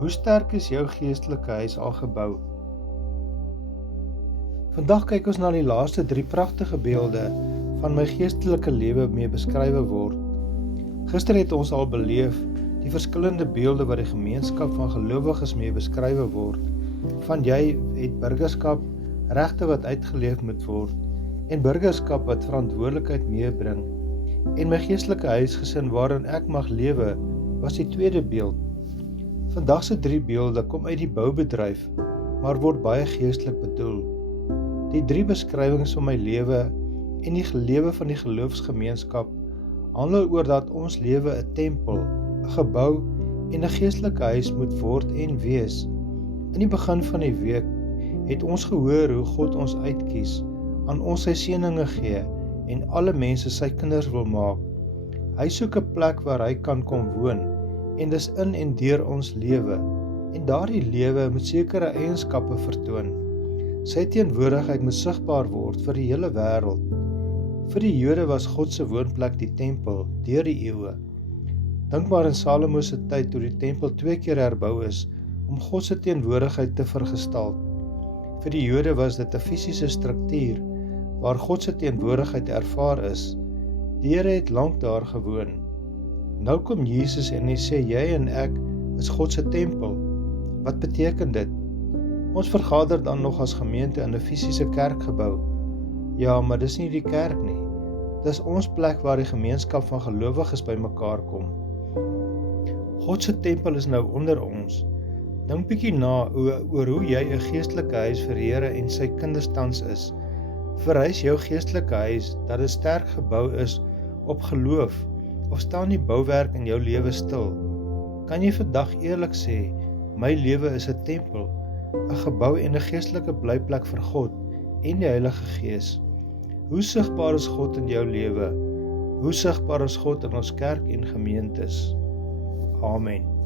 Hoe sterk is jou geestelike huis al gebou? Vandag kyk ons na die laaste 3 pragtige beelde van my geestelike lewe mee beskrywe word. Gister het ons al beleef die verskillende beelde wat die gemeenskap van gelowiges mee beskrywe word. Van jy het burgerskap, regte wat uitgeleef moet word, en burgerskap wat verantwoordelikheid meebring. En my geestelike huisgesin waarin ek mag lewe, was die tweede beeld. Vandag se 3 beelde kom uit die boubedryf, maar word baie geestelik bedoel. Die 3 beskrywings van my lewe en die lewe van die geloofsgemeenskap handel oor dat ons lewe 'n tempel, 'n gebou en 'n geestelike huis moet word en wees. In die begin van die week het ons gehoor hoe God ons uitkies, aan ons sy seëninge gee en alle mense sy kinders wil maak. Hy soek 'n plek waar hy kan kom woon en dis in en deur ons lewe. En daardie lewe moet sekere eienskappe vertoon. Sy teenwoordigheid moet sigbaar word vir die hele wêreld. Vir die Jode was God se woonplek die tempel deur die eeue. Dink maar in Salomo se tyd toe die tempel 2 keer herbou is om God se teenwoordigheid te vergestal. Vir die Jode was dit 'n fisiese struktuur waar God se teenwoordigheid ervaar is. Die Here het lank daar gewoon. Nou kom Jesus en hy sê jy en ek is God se tempel. Wat beteken dit? Ons vergader dan nog as gemeente in 'n fisiese kerkgebou. Ja, maar dis nie die kerk nie. Dis ons plek waar die gemeenskap van gelowiges bymekaar kom. God se tempel is nou onder ons. Dink bietjie na oor hoe jy 'n geestelike huis vir Here en sy kinders tans is. Verrys jou geestelike huis dat dit sterk gebou is op geloof, of staan die bouwerk in jou lewe stil? Kan jy vandag eerlik sê, my lewe is 'n tempel, 'n gebou en 'n geestelike blyplek vir God en die Heilige Gees? Hoe sigbaar is God in jou lewe? Hoe sigbaar is God in ons kerk en gemeentes? Amen.